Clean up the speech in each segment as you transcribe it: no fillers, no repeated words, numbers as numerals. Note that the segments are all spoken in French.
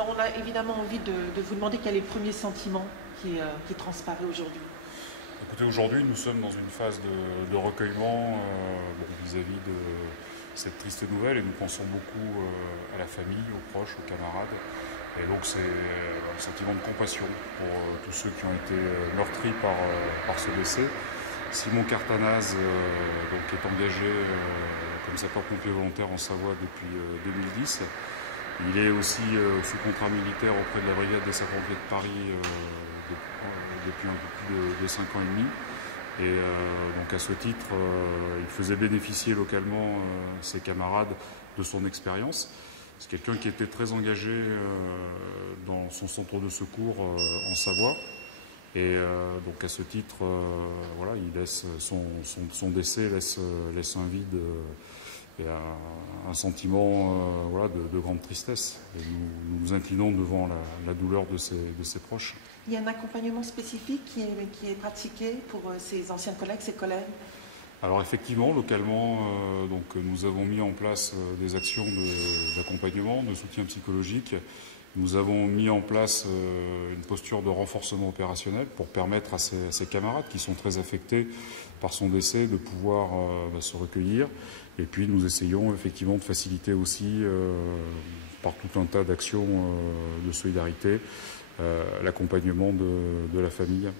Alors on a évidemment envie de vous demander quel est le premier sentiment qui transparaît aujourd'hui. Écoutez, aujourd'hui, nous sommes dans une phase de recueillement vis-à-vis de cette triste nouvelle et nous pensons beaucoup à la famille, aux proches, aux camarades. Et donc c'est un sentiment de compassion pour tous ceux qui ont été meurtris par ce décès. Simon Cartanaz donc est engagé comme sapeur-pompier volontaire en Savoie depuis 2010. Il est aussi sous contrat militaire auprès de la brigade des sapeurs-pompiers de Paris depuis un peu plus de 5 ans et demi. Et donc à ce titre, il faisait bénéficier localement ses camarades de son expérience. C'est quelqu'un qui était très engagé dans son centre de secours en Savoie. Et donc à ce titre, voilà, il laisse son décès laisse un vide et un sentiment voilà, de grande tristesse. Et nous nous inclinons devant la douleur de ses proches. Il y a un accompagnement spécifique qui est pratiqué pour ses anciens collègues, ses collègues? Alors effectivement, localement, donc, nous avons mis en place des actions d'accompagnement, de soutien psychologique. Nous avons mis en place une posture de renforcement opérationnel pour permettre à ses camarades qui sont très affectés par son décès de pouvoir se recueillir. Et puis nous essayons effectivement de faciliter aussi par tout un tas d'actions de solidarité l'accompagnement de la famille.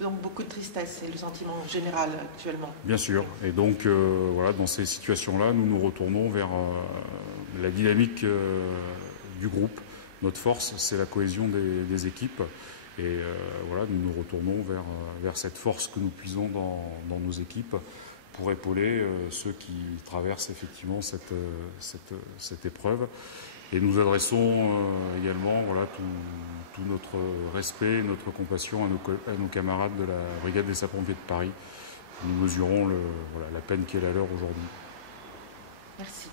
Donc beaucoup de tristesse, c'est le sentiment général actuellement. Bien sûr. Et donc, voilà, dans ces situations-là, nous nous retournons vers la dynamique du groupe. Notre force, c'est la cohésion des équipes. Et voilà, nous nous retournons vers cette force que nous puisons dans nos équipes pour épauler ceux qui traversent effectivement cette épreuve. Et nous adressons également voilà, tout notre respect, notre compassion à nos camarades de la Brigade des sapeurs-pompiers de Paris. Nous mesurons voilà, la peine qui est la leur aujourd'hui. Merci.